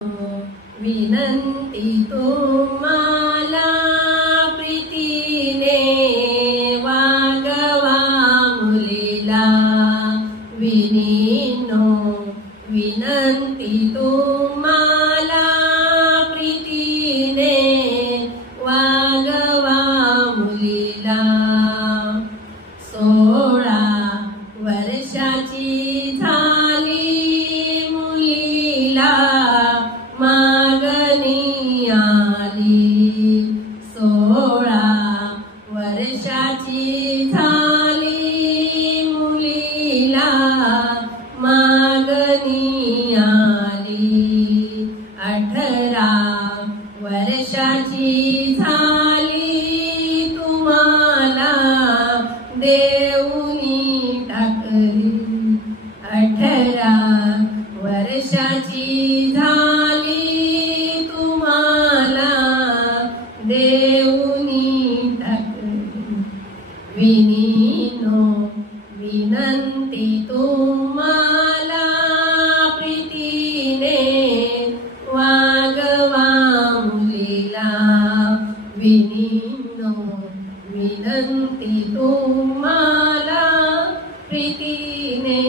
विनंती तुम्हाला प्रीतीने वागवा मुलीला विनीनो विनंती तुम्हाला प्रीतीने वागवा मुलीला 16 वर्षाची झाली मुलीला मागणी आली 16 वर्षाची झाली मुलीला मागणी आली 18 वर्षाची झाली तुम्हाला देऊनी टाकली 18 वर्षाची झाली तुम्हाला देऊनी टाकली विनीनो विनंती तुम्हाला प्रीतीने वागवा मुलीला विनीनो विनंती तुम्हाला प्रीतीने